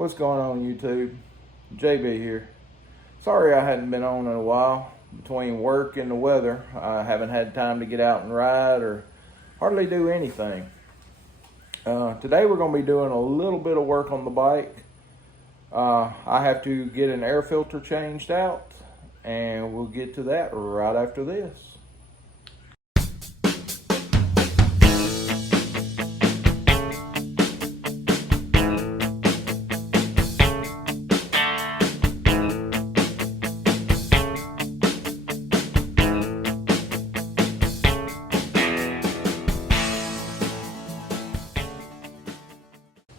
What's going on, YouTube? JB here. Sorry I hadn't been on in a while. Between work and the weather, I haven't had time to get out and ride or hardly do anything. Today we're going to be doing a little bit of work on the bike. I have to get an air filter changed out, and we'll get to that right after this.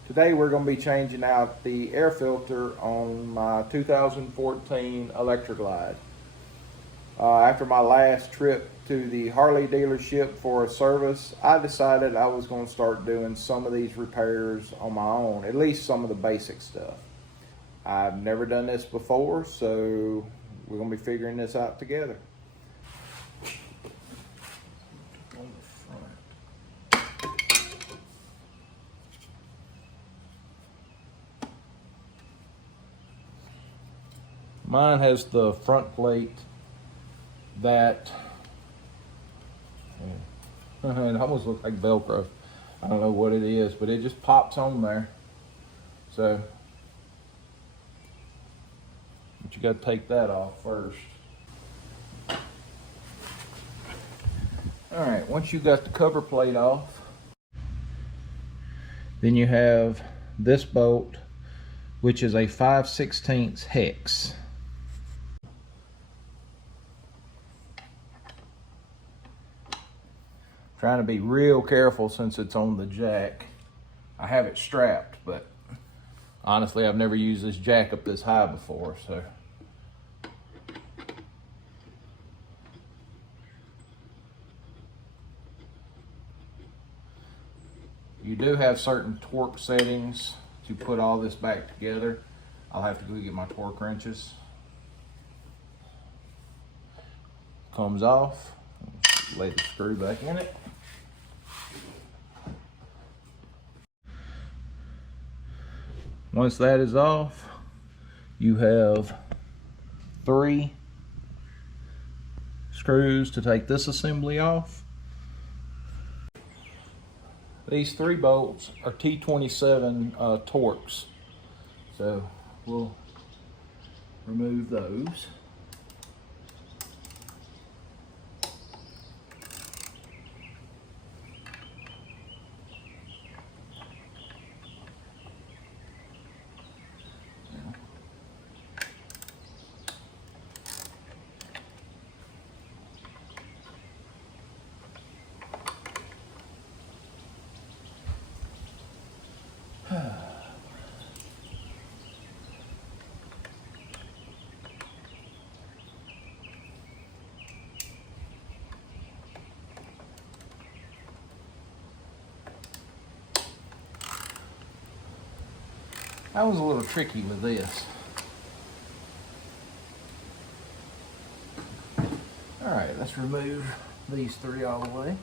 Today we're going to be changing out the air filter on my 2014 Electra Glide. After my last trip to the Harley dealership for a service, I decided I was going to start doing some of these repairs on my own, at least some of the basic stuff. I've never done this before, so we're going to be figuring this out together. Mine has the front plate that, it almost looks like Velcro. I don't know what it is, but it just pops on there. So, but you got to take that off first. All right, once you got the cover plate off, then you have this bolt, which is a 5/16 hex. Trying to be real careful since it's on the jack. I have it strapped, but honestly, I've never used this jack up this high before, so. You do have certain torque settings to put all this back together. I'll have to go get my torque wrenches. Comes off. Lay the screw back in it. Once that is off, you have 3 screws to take this assembly off. These 3 bolts are T27 Torx, so we'll remove those. I was a little tricky with this. All right, let's remove these 3 all the way.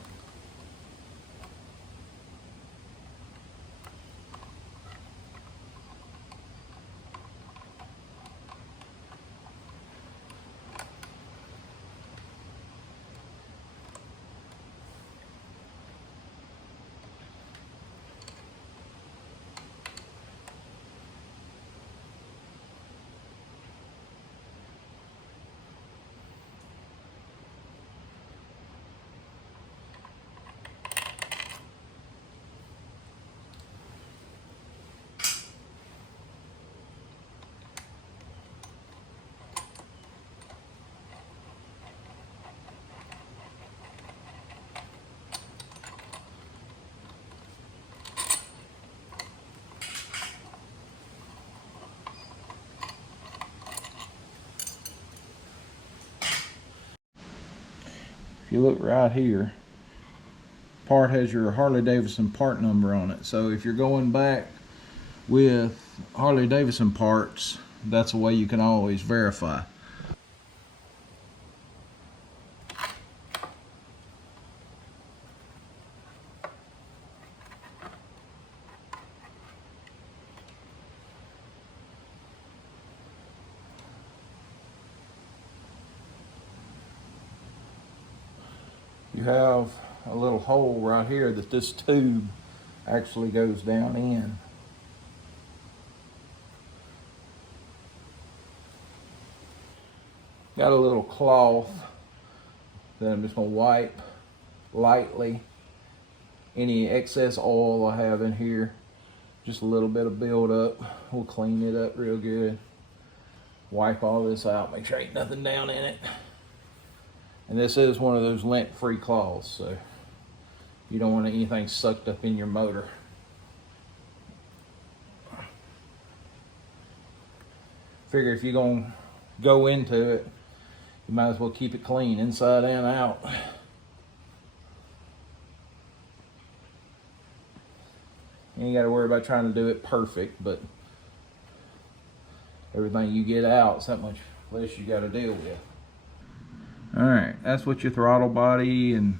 If you look right here, part has your Harley Davidson part number on it. So if you're going back with Harley Davidson parts, that's a way you can always verify. you have a little hole right here that this tube actually goes down in. Got a little cloth that I'm just gonna wipe lightly any excess oil I have in here. Just a little bit of buildup. We'll clean it up real good. Wipe all this out, make sure ain't nothing down in it. And this is one of those lint-free cloths, so you don't want anything sucked up in your motor. Figure if you're gonna go into it, you might as well keep it clean inside and out. You ain't gotta worry about trying to do it perfect, but everything you get out is that much less you gotta deal with. All right, that's what your throttle body and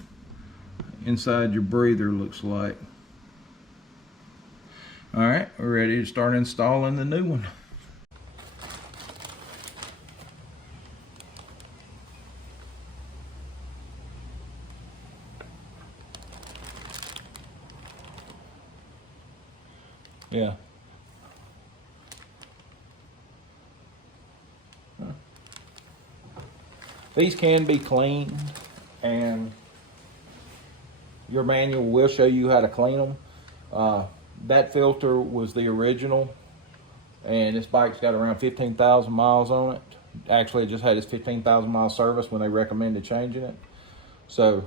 inside your breather looks like. All right, we're ready to start installing the new one. Yeah. These can be cleaned, and your manual will show you how to clean them. That filter was the original, and this bike's got around 15,000 miles on it. Actually, it just had its 15,000 mile service when they recommended changing it. So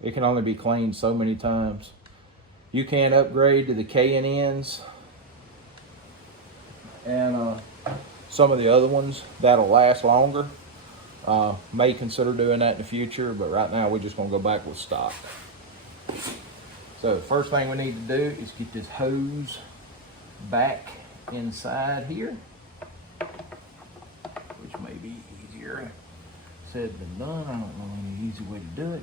it can only be cleaned so many times. You can upgrade to the K&Ns and some of the other ones that'll last longer. May consider doing that in the future, but right now we're just gonna go back with stock. So the first thing we need to do is get this hose back inside here, which may be easier said than done. I don't know any easy way to do it.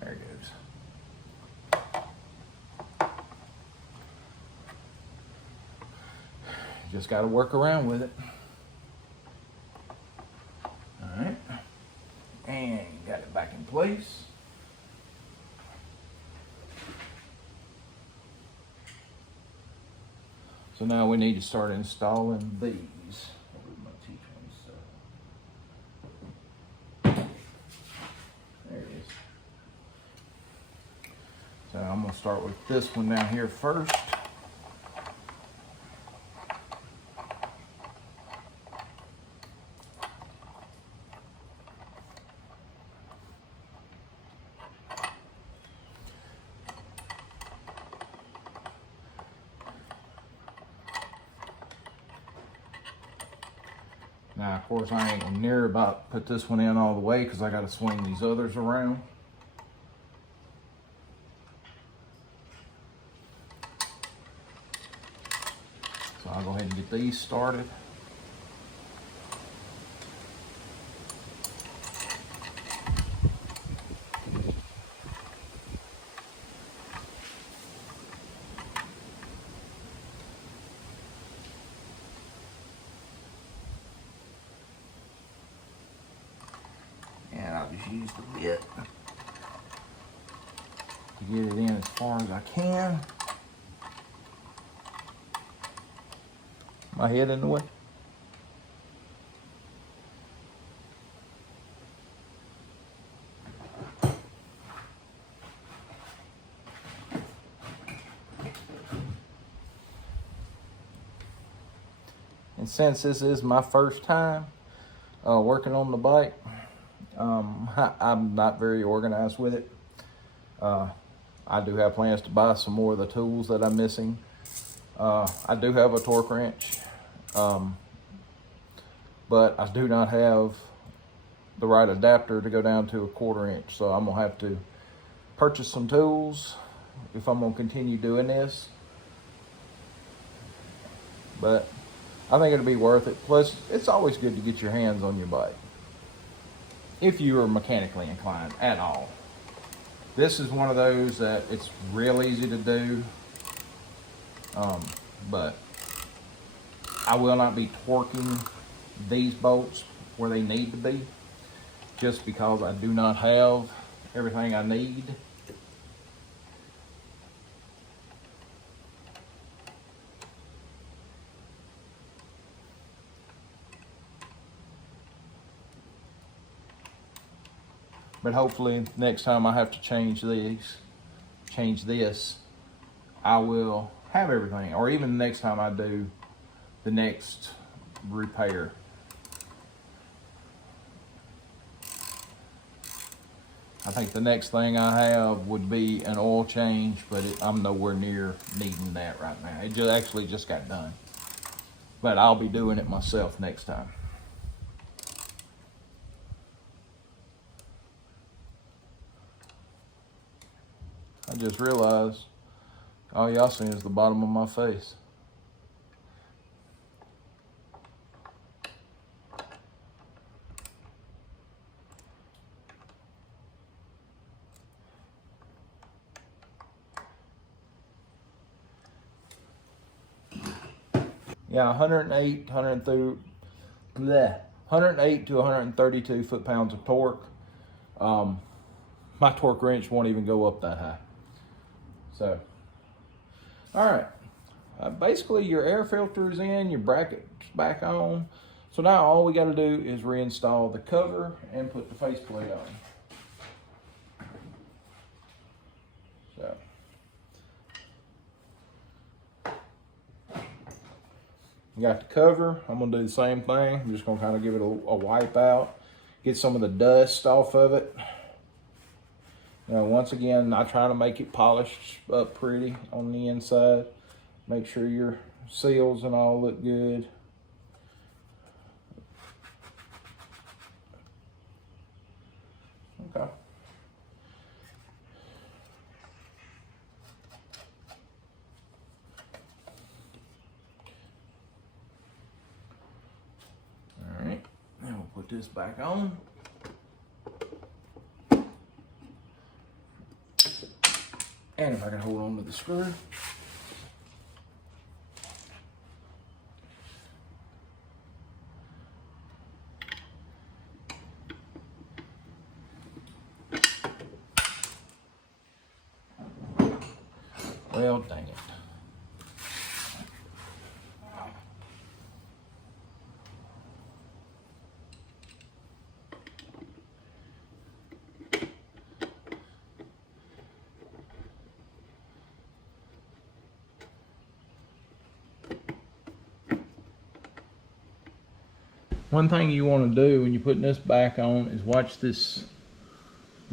There it goes. Just got to work around with it. All right, and got it back in place. So now we need to start installing these. There it is. So I'm gonna start with this one down here first. Now, of course, I ain't near about to put this one in all the way because I got to swing these others around. So I'll go ahead and get these started. And I'll just use the bit to get it in as far as I can. My head in the way. And since this is my first time working on the bike, I'm not very organized with it. I do have plans to buy some more of the tools that I'm missing. I do have a torque wrench, but I do not have the right adapter to go down to a 1/4 inch. So I'm gonna have to purchase some tools if I'm gonna continue doing this. But I think it'll be worth it. Plus, it's always good to get your hands on your bike. if you are mechanically inclined at all. This is one of those that it's real easy to do, but I will not be torquing these bolts where they need to be, just because I do not have everything I need. But hopefully next time I have to change this, I will have everything. Or even the next time I do the next repair. I think the next thing I have would be an oil change, but I'm nowhere near needing that right now. It actually just got done. But I'll be doing it myself next time. I just realized all y'all seen is the bottom of my face. Yeah, 108 to 132 foot-pounds of torque. My torque wrench won't even go up that high. So, all right. Basically, your air filter is in, your bracket's back on. So now all we got to do is reinstall the cover and put the faceplate on. So, you got the cover. I'm gonna do the same thing. I'm just gonna kind of give it a wipe out, get some of the dust off of it. Once again, not trying to make it polished up pretty on the inside. Make sure your seals and all look good. Okay. All right, now we'll put this back on. And if I can hold on to the screw. Well, dang it. One thing you want to do when you're putting this back on is watch this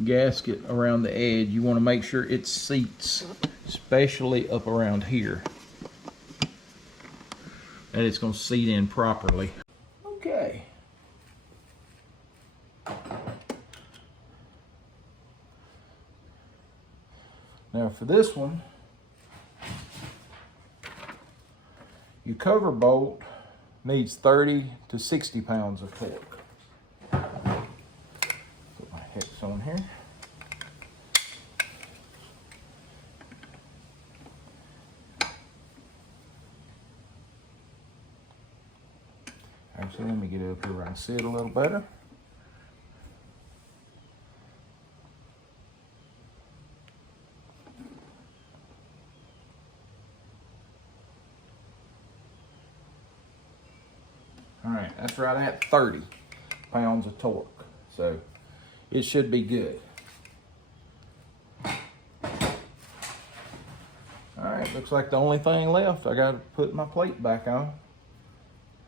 gasket around the edge. You want to make sure it seats, especially up around here, that it's going to seat in properly. Okay. Now for this one, your cover bolt needs 30 to 60 pounds of torque. Put my hex on here. Actually, let me get it up here where I can see it a little better. All right, that's right at 30 pounds of torque. So it should be good. All right, looks like the only thing left, I got to put my plate back on.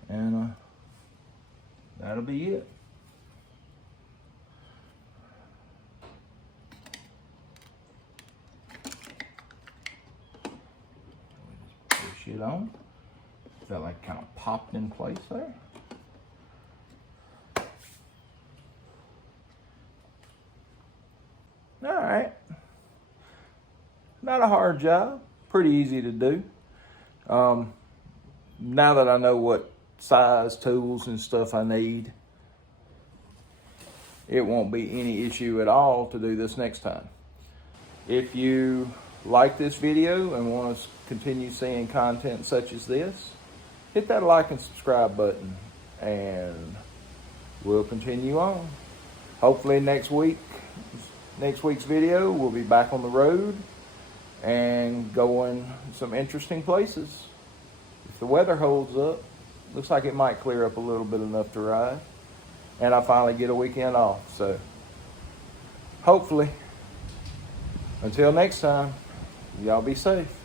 And that'll be it. Push it on. Felt like it kind of popped in place there. All right. Not a hard job. Pretty easy to do. Now that I know what size tools and stuff I need, it won't be any issue at all to do this next time. If you like this video and want to continue seeing content such as this, hit that like and subscribe button, and we'll continue on. Hopefully next week's video, we'll be back on the road and going some interesting places. If the weather holds up, looks like it might clear up a little bit enough to ride, and I finally get a weekend off. So hopefully, until next time, y'all be safe.